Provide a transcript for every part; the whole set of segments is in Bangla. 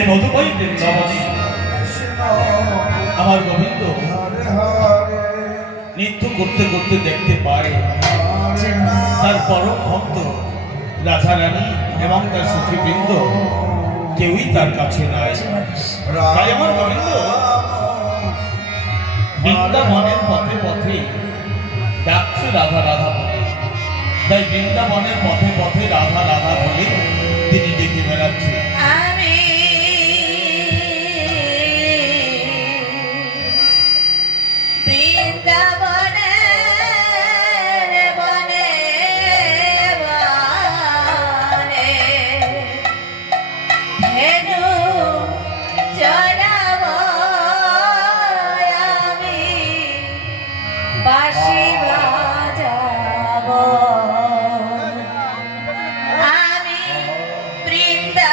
এই মধুময়ী বৃন্দাবনে আমার গোবিন্দ নৃত্য করতে করতে দেখতে পায় তার পরম ভক্ত রাধা রানী এবং তার সখীবৃন্দ কেউই তার কাছে নাই। তাই আমার গোবিন্দ বৃন্দাবনের পথে পথে ডাকছে রাধা রাধা বলে। তাই বৃন্দাবনের পথে পথে রাধা রাধা বলে তিনি ডেকে বেড়াচ্ছে। আমি বৃন্দা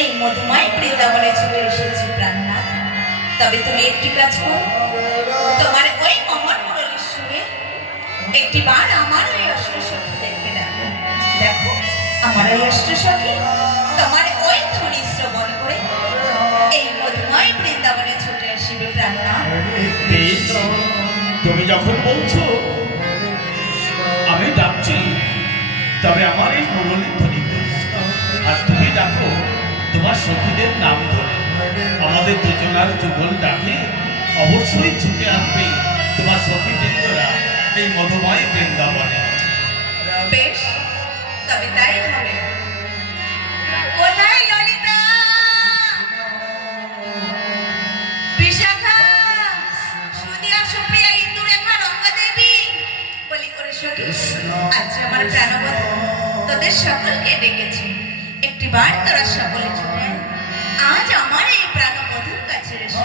এই মধুময় বৃন্দাবনে ছুটে এসেছি প্রাণনাথ। তবে তুমি একটি কাজ করো, তোমার ওই অমর মুরলীর সুরে একটি বার আমার ওই অষ্টসখীদেরকে ডাকো। দেখো আমার ওই অষ্টসখী তোমার ওই ধ্বনি শ্রবণ করে এই মধুময় বৃন্দাবনে ছুটে আসিবে প্রাণনাথ। বেশ, তুমি যখন বলছো আমি ডাকছি, তবে আমার এই মুরলীর ধ্বনি আর তুমি ডাকো তোমার সখীদের নাম ধরে। আমাদের দুজনার যুগল ডাকে অবশ্যই ছুটে আসবে তোমার সখী বৃন্দরা এই মধুময় বৃন্দাবনে। বেশ, তবে তাই হবে। কোথায় ললিতা, বিশাখা, সুদিয়া, সুপ্রিয়া, ইন্দুরেখা, রঙ্গা দেবী, বলি করে সখী আজ আমার প্রাণবধূ তোদের সকলকে ডেকেছি। একটি বার তোরা সকলে ছুটে আয়। আজ আমার এই প্রাণবধূর কাছে এসে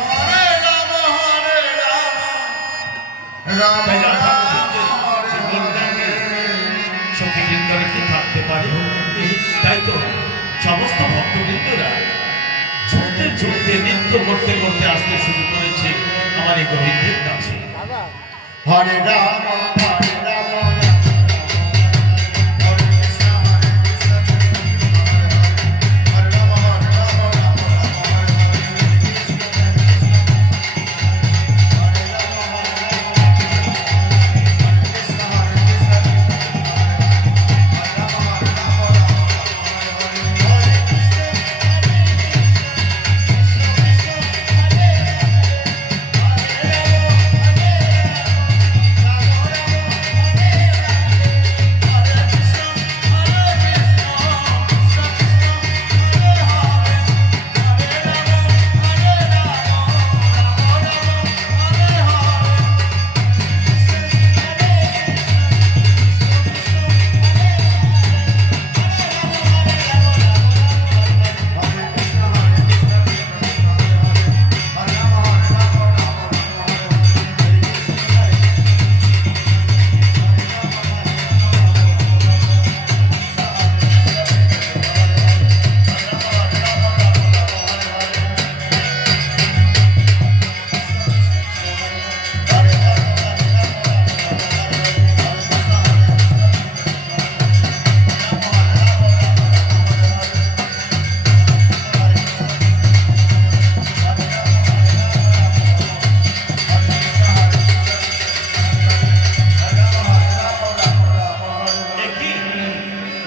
তাই রাধা গোবিন্দের যুগল ডাকে সখী বৃন্দরা কি থাকতে পারে? তাই তো সমস্ত ভক্তবৃন্দরা ছুটতে ছুটতে নৃত্য করতে করতে আসতে শুরু করেছে আমার এই গোবিন্দের কাছে। হরে রাম হরে রাম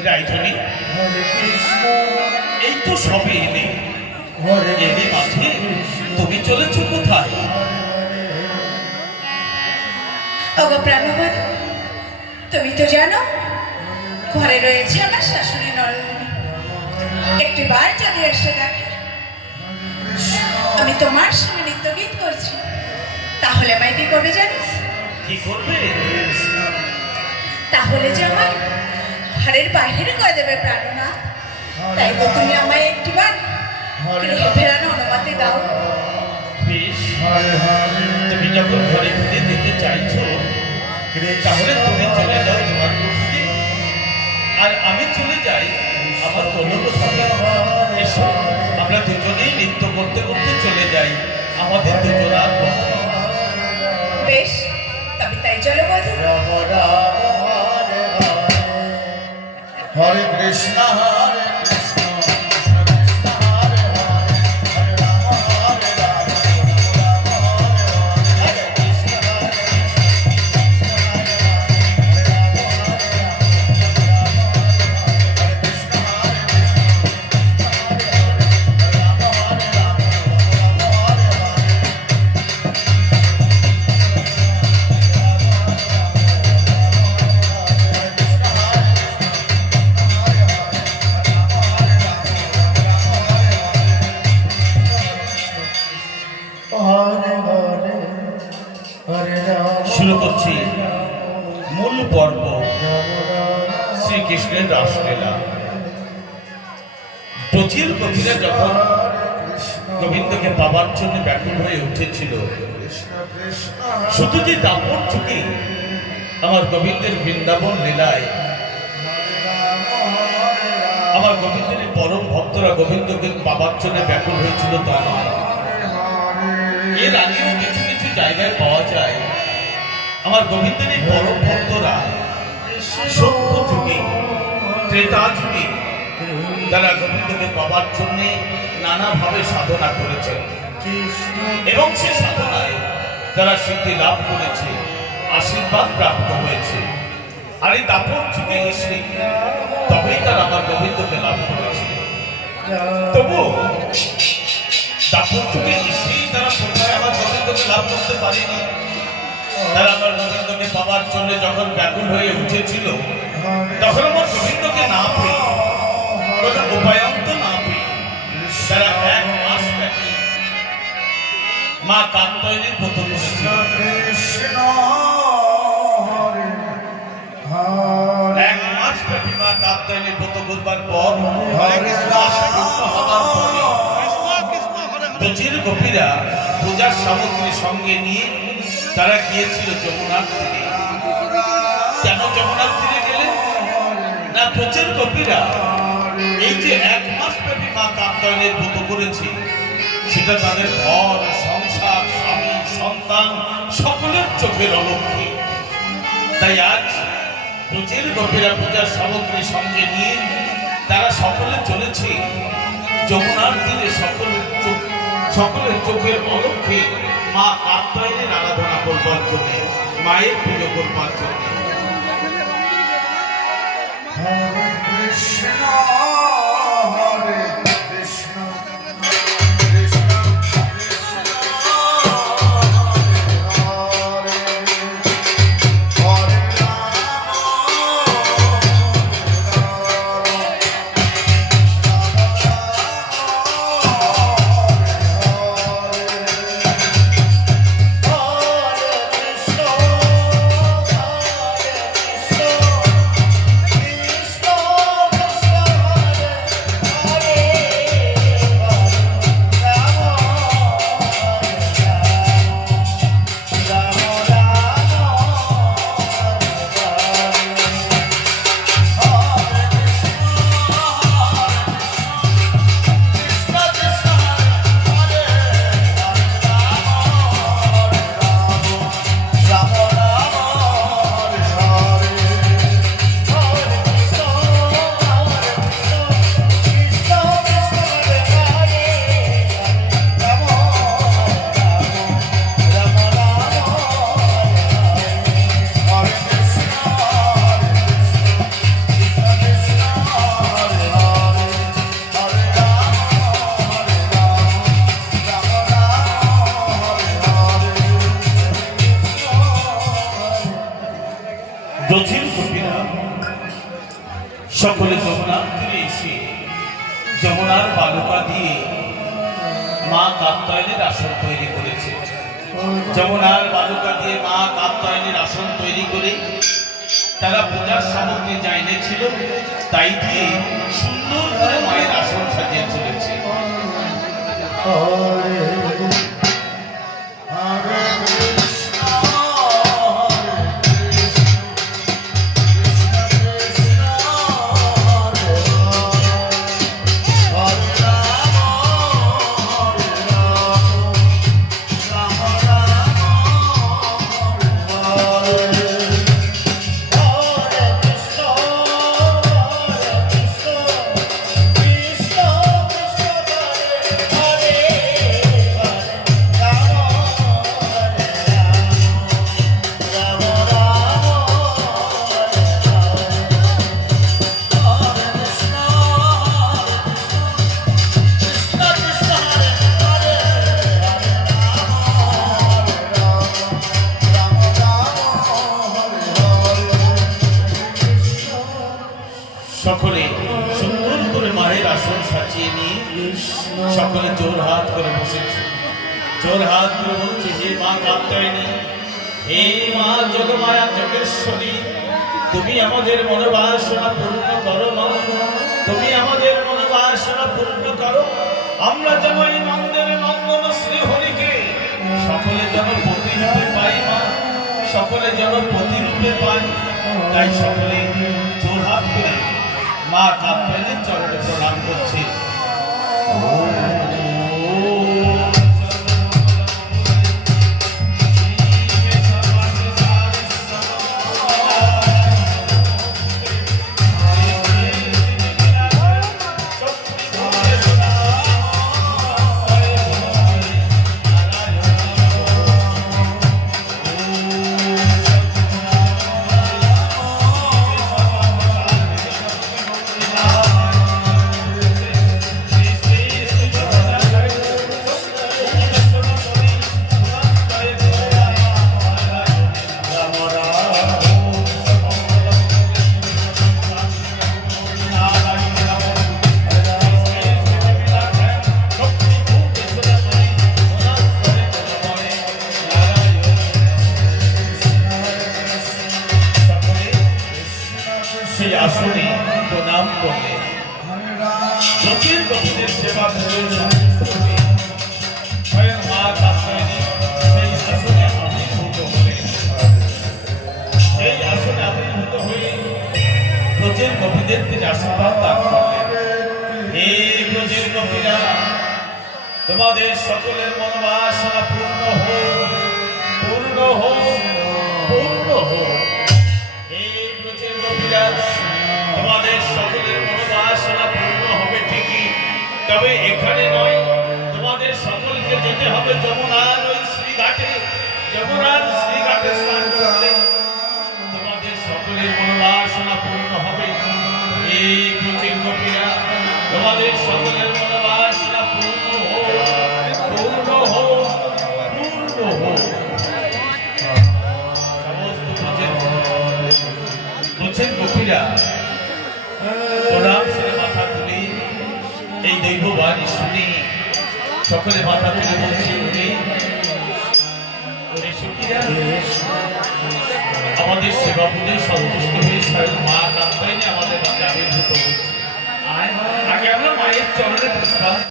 রাইধনি, এই তো সবে এলে, এলে মাঝে তুমি চলেছ কোথায়? ওগো প্রাণবধূ, তুমি তো জানো ঘরে রয়েছে আমার শাশুড়ি নরদিনী। একটি বার যদি এসে দেখে আমি তোমার সামনে নৃত্য গীত করছি, তাহলে আমায় কি করবে জানিস? কি করবে? তাহলে যে আমার ঘরের বাহির করে দেবে প্রাণনাথ। তাই তো তুমি আমায় একটি বার গৃহে ফেরানো অনুমতি দাও। বেশ, তুমি যখন ঘরে ফিরে যেতে চাইছো, তাহলে তুমি চলে যাও তোমার কুটিরে, আর আমি চলে যাই আমার তনুর সাথে। এসো, আমরা দুজনেই নৃত্য করতে করতে চলে যাই আমাদের দুজনার পথে। বেশ, তবে তাই চলো বধূ। রাম রাম হরে হরে হরে কৃষ্ণ হরে কৃষ্ণ কৃষ্ণ কৃষ্ণ হরে হরে হরে রাম হরে রাম রাম হরে হরে হরে কৃষ্ণ হরে শুরু করছি মূল পর্ব, শ্রীকৃষ্ণের রাসলীলা। প্রচুর কবিরা যখন গোবিন্দকে পাবার জন্য ব্যাকুল হয়ে উঠেছিল, শুধু যে দাপট থেকে আমার গোবিন্দের বৃন্দাবন লীলায় আমার গোবিন্দের পরম ভক্ত ভক্তরা গোবিন্দকে পাবার জন্য ব্যাকুল হয়েছিল তা নয়। এর আগেও কিছু কিছু জায়গায় পাওয়া যায় আমার গোবিন্দের এই পরম ভক্তরা সত্য যুগে, ত্রেতা যুগে তারা গোবিন্দকে পাবার জন্য নানাভাবে সাধনা করেছে এবং সে সাধনায় তারা সিদ্ধি লাভ করেছে, আশীর্বাদ প্রাপ্ত হয়েছে। আর এই দাপর যুগে এসে তবেই তারা আমার গোবিন্দকে লাভ করেছে। তবু দাপর যুগে এসেই তারা প্রথমে আমার গোবিন্দকে লাভ করতে পারেনি। তারা আমার গোবিন্দকে পাবার জন্য যখন ব্যাকুল হয়ে উঠেছিল, তখন আমার গোবিন্দকে না পেয়ে, কোনো উপায়ন্ত না পেয়ে, তারা 1 মাস ব্যাপী মা কাত্যায়নীর ব্রত করেছিল। 1 মাস ব্যাপী মা কাত্যায়নীর ব্রত করবার পর ব্রজের গোপীরা পূজার সামগ্রী সঙ্গে নিয়ে তারা গিয়েছিল যমুনার তীরে। কেন যমুনার তীরে গেলে না, ব্রজের গোপীরা এই যে 1 মাস ব্যাপী মা কাত্যায়নের ব্রত করেছে, সেটা তাদের ঘর সংসার, স্বামী সন্তান সকলের চোখের অলক্ষ্যে। তাই আজ ব্রজের গোপীরা পূজার সামগ্রী সঙ্গে নিয়ে তারা সকলে চলেছে যমুনার তীরে সকলের চোখের অলক্ষ্যে মা কাত্যায়নের আরাধনা করবার জন্য, মায়ের পুজো করবার জন্য। হরে কৃষ্ণ হরে কৃষ্ণ কৃষ্ণ কৃষ্ণ হরে হরে রাম ব্রজের গোপীরা সকলে যমুনার তীরে এসে যমুনার বালুকা দিয়ে মা কাত্যায়নের আসন তৈরি করেছে। যমুনার বালুকা দিয়ে মা কাত্যায়নের আসন তৈরি করে তারা পূজার সামগ্রী যা এনেছিল তাই দিয়ে সুন্দর করে মায়ের আসন সাজিয়ে চলেছে। হরে হরে কৃষ্ণ হরে কৃষ্ণ কৃষ্ণ হরে হরে রাম হরে রাম রাম রাম হরে হরে কৃষ্ণ হরে কৃষ্ণ কৃষ্ণ কৃষ্ণ হরে সকলে সুন্দর করে মায়ের আসন সাজিয়ে নিয়ে সকলে জোর হাত করে বসেছে। জোর হাত করে বলছে, হে মা কাত্যায়নী, হে মা যোগমায়া যোগেশ্বরী, তুমি আমাদের মনোবাসনা পূর্ণ করো মা, তুমি আমাদের মনোবাসনা পূর্ণ করো। আমরা যেন এই নন্দের নন্দন শ্রী হরিকে সকলে যেন প্রতিরূপে পাই মা, সকলে যেন প্রতিরূপে পাই। তাই সকলে জোর হাত করে মা কাত্যায়নীর চরণে প্রণাম করছে। আশীর্বাদ দান করলেন। হে ব্রজের গোপীরা, তোমাদের সকলের মনোবাসনা পূর্ণ হোক, পূর্ণ হোক, পূর্ণ হোক। হে ব্রজের গোপীরা, তোমাদের সকলের মনোবাসনা পূর্ণ হবে ঠিকই, তবে এখানে নয়, তোমাদের সকলকে যেতে হবে যমুনার ওই শ্রীঘাটে। যমুনার শ্রীঘাটে স্নান করলে তোমাদের সকলের মনোবাসনা পূর্ণ হবে। এই ব্রজের গোপীরা, তোমাদের সকলের মনোবাসনা পূর্ণ হোক, পূর্ণ হোক, পূর্ণ হোক। সমস্ত ব্রজের গোপীরা প্রণাম সেরে মাথা তুলে এই দৈববাণী শুনে সকলে মাথা তুলে বলছে, আমাদের সেবা পুজোয় সন্তুষ্ট হয়ে স্বয়ং মা কাত্যায়নী আমাদের মাঝে আবির্ভূত হয়েছে। আগে আমরা মায়ের চরণে পুষ্পা